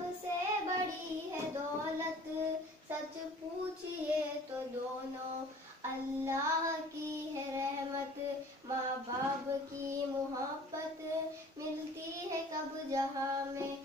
सबसे बड़ी है दौलत, सच पूछिए तो दोनों अल्लाह की है रहमत। माँ बाप की मोहब्बत मिलती है कब जहाँ में,